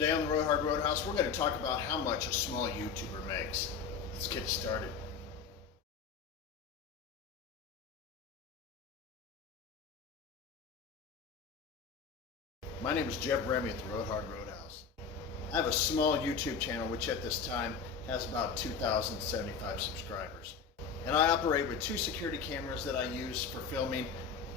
Today on the Roadhouse, we're going to talk about how much a small YouTuber makes. Let's get started. My name is Jeff Remy at the Roadhouse. I have a small YouTube channel which at this time has about 2,075 subscribers. And I operate with 2 security cameras that I use for filming,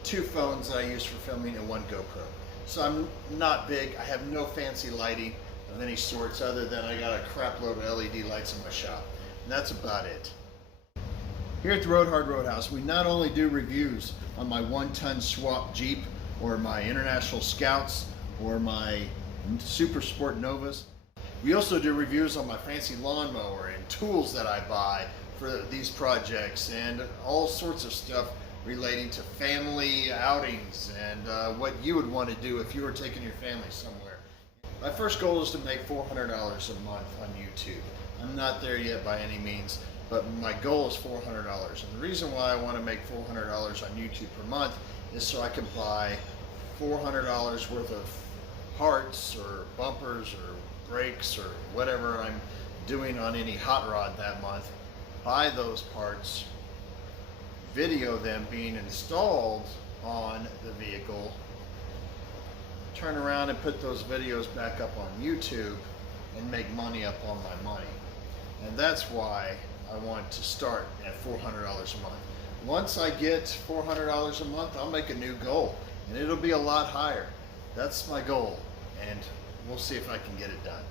2 phones that I use for filming, and 1 GoPro. So I'm not big. I have no fancy lighting of any sorts other than I got a crap load of LED lights in my shop. And that's about it. Here at the Roadhouse, we not only do reviews on my 1-ton swap Jeep or my International Scouts or my Super Sport Novas. We also do reviews on my fancy lawnmower and tools that I buy for these projects and all sorts of stuff relating to family outings and what you would want to do if you were taking your family somewhere. My first goal is to make $400 a month on YouTube. I'm not there yet by any means, but my goal is $400. And the reason why I want to make $400 on YouTube per month is so I can buy $400 worth of parts or bumpers or brakes or whatever I'm doing on any hot rod that month, buy those parts, video them being installed on the vehicle, turn around and put those videos back up on YouTube and make money up on my money. And that's why I want to start at $400 a month. Once I get $400 a month, I'll make a new goal and it'll be a lot higher. That's my goal and we'll see if I can get it done.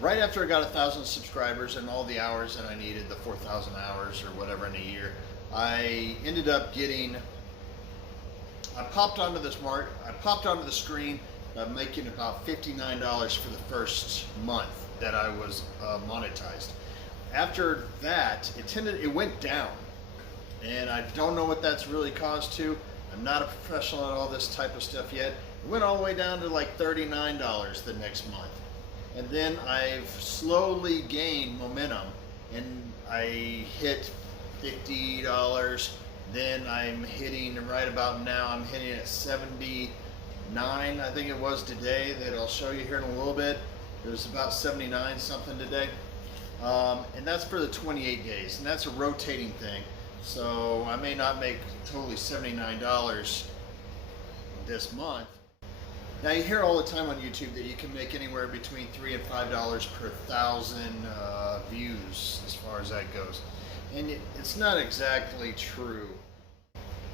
Right after I got 1,000 subscribers and all the hours that I needed, the 4,000 hours or whatever in a year, I ended up getting, I popped onto the screen making about $59 for the first month that I was monetized. After that, it went down, and I don't know what that's really caused to. I'm not a professional at all this type of stuff yet. It went all the way down to like $39 the next month. And then I've slowly gained momentum and I hit $50. Then I'm hitting, right about now, I'm hitting at 79, I think it was today, that I'll show you here in a little bit. It was about 79 something today. And that's for the 28 days, and that's a rotating thing. So I may not make totally $79 this month. Now you hear all the time on YouTube that you can make anywhere between $3 and $5 per 1,000 views as far as that goes. And it's not exactly true.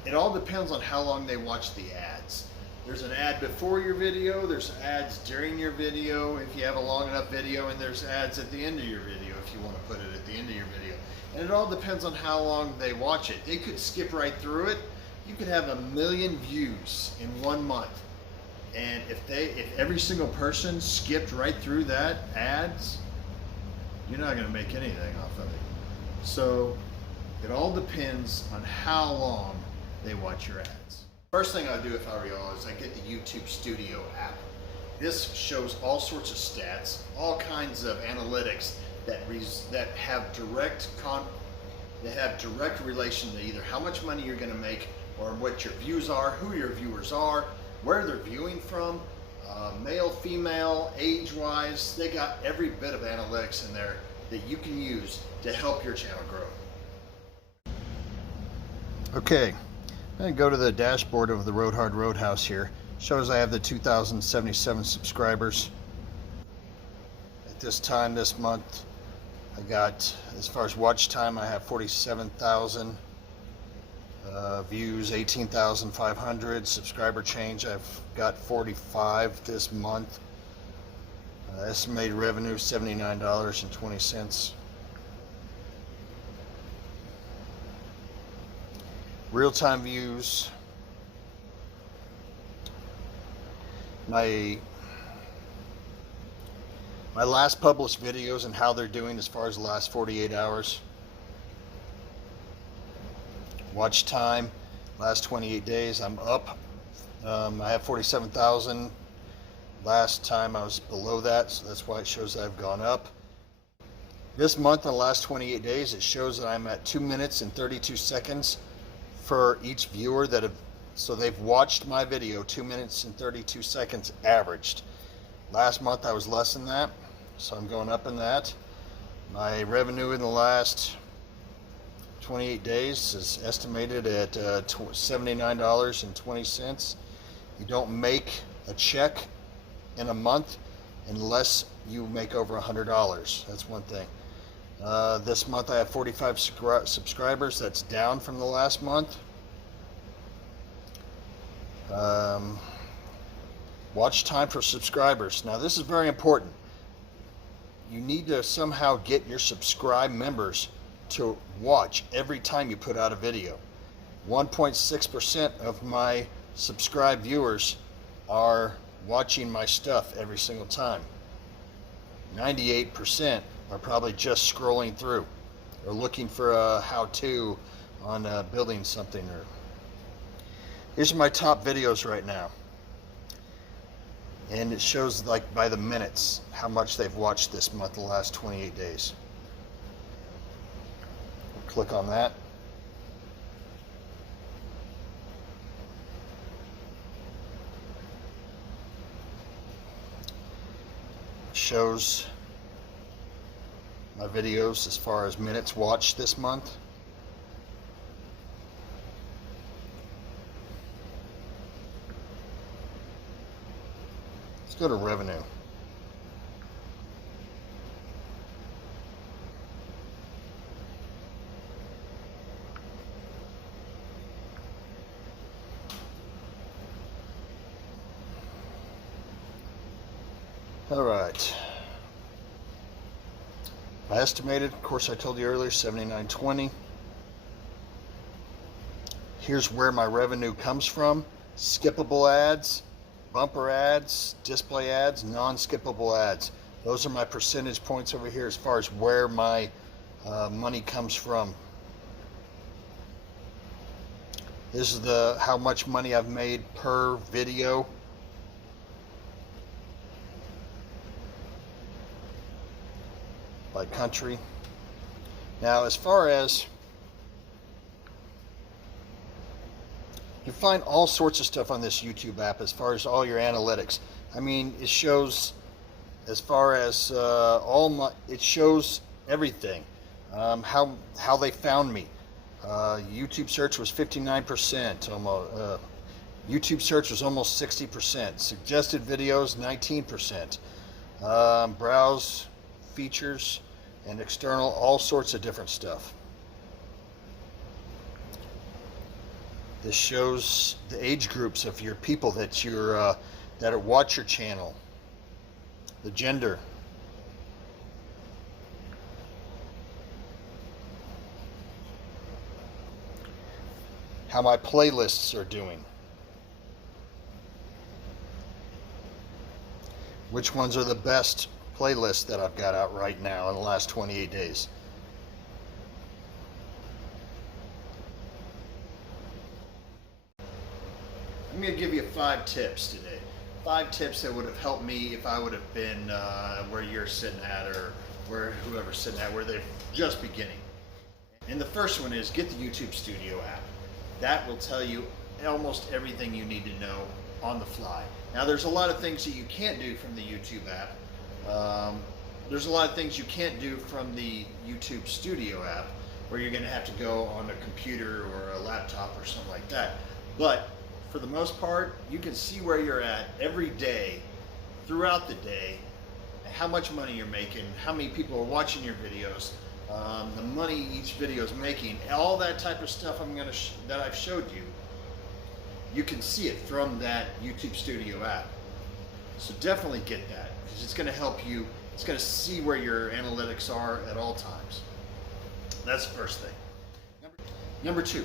It all depends on how long they watch the ads. There's an ad before your video, there's ads during your video if you have a long enough video, and there's ads at the end of your video if you want to put it at the end of your video. And it all depends on how long they watch it. They could skip right through it. You could have 1 million views in 1 month. And if every single person skipped right through that ads, you're not going to make anything off of it. So it all depends on how long they watch your ads. First thing I do if I were y'all is I get the YouTube Studio app. This shows all sorts of stats, all kinds of analytics that have direct relation to either how much money you're going to make or what your views are, who your viewers are, where they're viewing from, male, female, age-wise. They got every bit of analytics in there that you can use to help your channel grow. Okay, I'm going to go to the dashboard of the Roadhouse here. Shows I have the 2,077 subscribers. At this time this month, I got, as far as watch time, I have 47,000. Views 18,500. Subscriber change, I've got 45 this month. Estimated revenue $79.20. Real-time views. My last published videos and how they're doing as far as the last 48 hours. Watch time, last 28 days, I'm up. I have 47,000. Last time I was below that, so that's why it shows that I've gone up. This month, in the last 28 days, it shows that I'm at 2 minutes and 32 seconds for each viewer that have, so they've watched my video 2 minutes and 32 seconds averaged. Last month I was less than that, so I'm going up in that. My revenue in the last 28 days is estimated at $79.20. You don't make a check in a month unless you make over $100. That's one thing. This month I have 45 subscribers. That's down from the last month. Watch time for subscribers. Now this is very important. You need to somehow get your subscribed members to watch every time you put out a video. 1.6% of my subscribed viewers are watching my stuff every single time. 98% are probably just scrolling through or looking for a how-to on building something. Or here's my top videos right now, and it shows like by the minutes how much they've watched this month, the last 28 days. Click on that. Shows my videos as far as minutes watched this month. Let's go to revenue. All right. I estimated, of course I told you earlier, $79.20. Here's where my revenue comes from. Skippable ads, bumper ads, display ads, non-skippable ads. Those are my percentage points over here as far as where my money comes from. This is how much money I've made per video. By country. Now, as far as you find all sorts of stuff on this YouTube app, as far as all your analytics. I mean, it shows as far as it shows everything. How they found me. YouTube search was 59%. Almost. YouTube search was almost 60%. Suggested videos 19%. Browse features and external, all sorts of different stuff. This shows the age groups of your people that watch your channel, the gender, how my playlists are doing, which ones are the best playlists that I've got out right now in the last 28 days. I'm going to give you 5 tips today. 5 tips that would have helped me if I would have been where you're sitting at, or where whoever's sitting at, where they're just beginning. And the first one is get the YouTube Studio app. That will tell you almost everything you need to know on the fly. Now there's a lot of things that you can't do from the YouTube app. There's a lot of things you can't do from the YouTube Studio app, where you're going to have to go on a computer or a laptop or something like that. But for the most part, you can see where you're at every day, throughout the day, how much money you're making, how many people are watching your videos, the money each video is making, all that type of stuff that I've showed you. You can see it from that YouTube Studio app. So definitely get that, because it's going to help you. It's going to see where your analytics are at all times. That's the first thing. Number 2,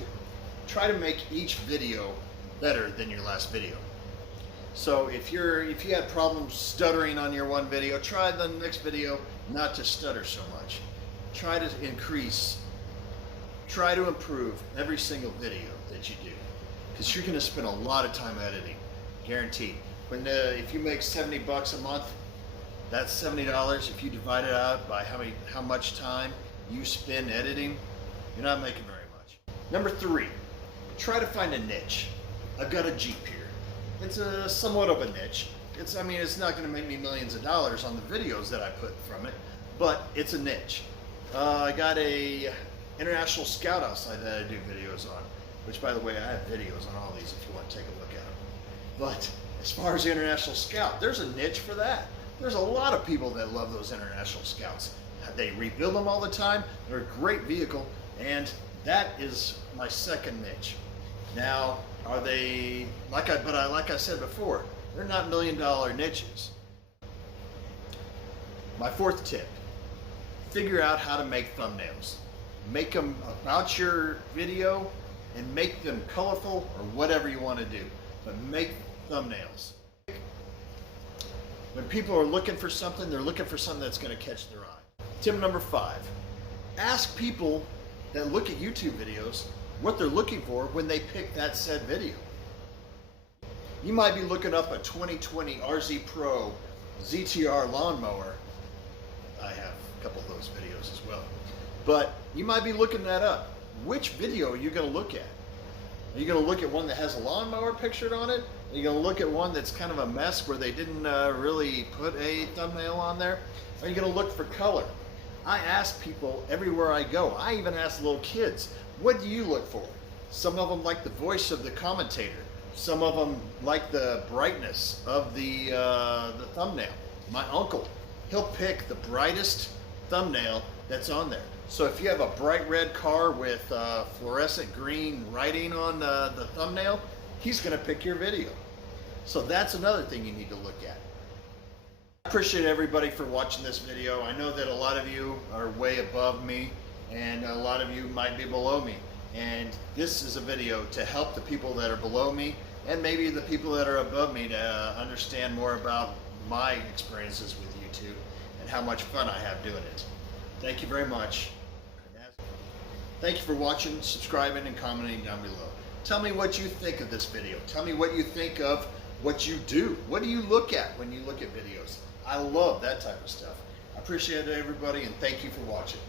try to make each video better than your last video. So if you had problems stuttering on your one video, try the next video not to stutter so much. Try to improve every single video that you do, because you're going to spend a lot of time editing, guaranteed. If you make $70 a month, that's $70. If you divide it out by how much time you spend editing, you're not making very much. Number 3, try to find a niche. I've got a Jeep here. It's somewhat of a niche. I mean, it's not going to make me millions of dollars on the videos that I put from it, but it's a niche. I got a international scout outside that I do videos on, which, by the way, I have videos on all these if you want to take a look at them. But as far as the international scout, there's a niche for that. There's a lot of people that love those international scouts. They rebuild them all the time. They're a great vehicle, and that is my second niche. Now, are they like I said before, they're not $1 million niches. My fourth tip: figure out how to make thumbnails. Make them about your video and make them colorful or whatever you want to do, but make thumbnails. When people are looking for something, they're looking for something that's going to catch their eye. Tip number 5, ask people that look at YouTube videos what they're looking for when they pick that said video. You might be looking up a 2020 RZ Pro ZTR lawnmower. I have a couple of those videos as well. But you might be looking that up. Which video are you going to look at? Are you going to look at one that has a lawnmower pictured on it? Are you going to look at one that's kind of a mess where they didn't really put a thumbnail on there? Are you going to look for color? I ask people everywhere I go. I even ask little kids, what do you look for? Some of them like the voice of the commentator. Some of them like the brightness of the thumbnail. My uncle, he'll pick the brightest thumbnail that's on there. So if you have a bright red car with fluorescent green writing on the thumbnail, he's going to pick your video. So that's another thing you need to look at. I appreciate everybody for watching this video. I know that a lot of you are way above me and a lot of you might be below me. And this is a video to help the people that are below me and maybe the people that are above me to understand more about my experiences with YouTube and how much fun I have doing it. Thank you very much. Thank you for watching, subscribing, and commenting down below. Tell me what you think of this video. Tell me what you think of what you do. What do you look at when you look at videos? I love that type of stuff. I appreciate it, everybody, and thank you for watching.